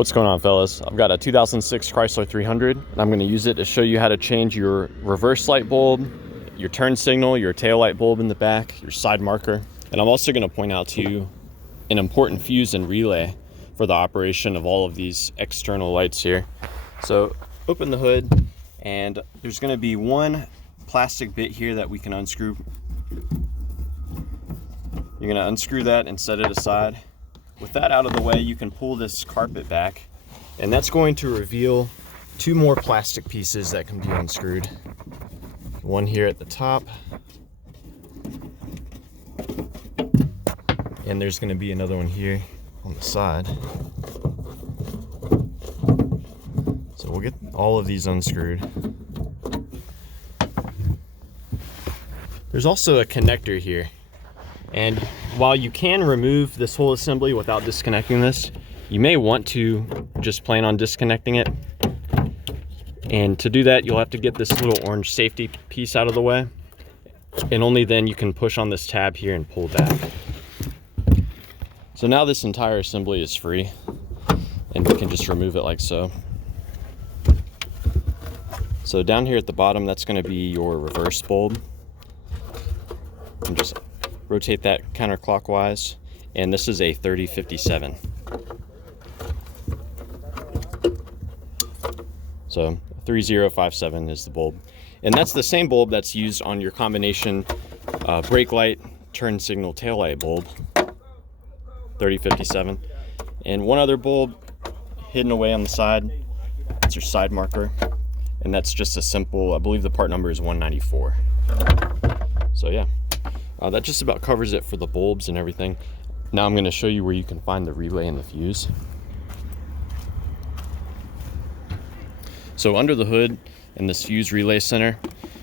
What's going on, fellas? I've got a 2006 Chrysler 300 and I'm going to use it to show you how to change your reverse light bulb, your turn signal, your tail light bulb in the back, your side marker. And I'm also going to point out to you an important fuse and relay for the operation of all of these external lights here. So open the hood and there's going to be one plastic bit here that we can unscrew. You're going to unscrew that and set it aside. With that out of the way, you can pull this carpet back, and that's going to reveal two more plastic pieces that can be unscrewed. One here at the top, and there's going to be another one here on the side. So we'll get all of these unscrewed. There's also a connector here. And while you can remove this whole assembly without disconnecting this, you may want to just plan on disconnecting it. And to do that, you'll have to get this little orange safety piece out of the way. And only then you can push on this tab here and pull back. So now this entire assembly is free, and we can just remove it like so. So down here at the bottom, that's going to be your reverse bulb. And just rotate that counterclockwise, and this is a 3057. So 3057 is the bulb, and that's the same bulb that's used on your combination brake light, turn signal, tail light bulb, 3057. And one other bulb hidden away on the side, that's your side marker, and that's just a simple, I believe the part number is 194. So yeah. That just about covers it for the bulbs and everything. Now I'm going to show you where you can find the relay and the fuse. So under the hood in this fuse relay center,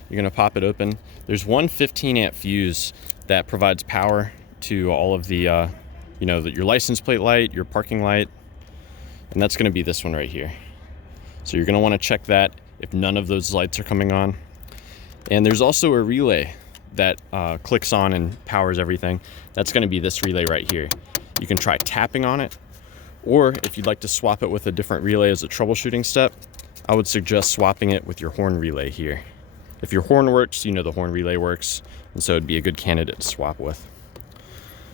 you're going to pop it open. There's one 15 amp fuse that provides power to all of the, your license plate light, your parking light, and that's going to be this one right here. So you're going to want to check that if none of those lights are coming on. And there's also a relay that clicks on and powers everything. That's going to be this relay right here. You can try tapping on it, or if you'd like to swap it with a different relay as a troubleshooting step, I would suggest swapping it with your horn relay here. If your horn works, you know the horn relay works, and so it'd be a good candidate to swap with.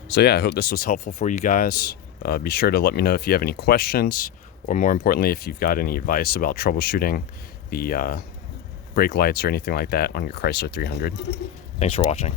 So yeah, I hope this was helpful for you guys. Be sure to let me know if you have any questions, or more importantly, if you've got any advice about troubleshooting the brake lights or anything like that on your Chrysler 300. Thanks for watching.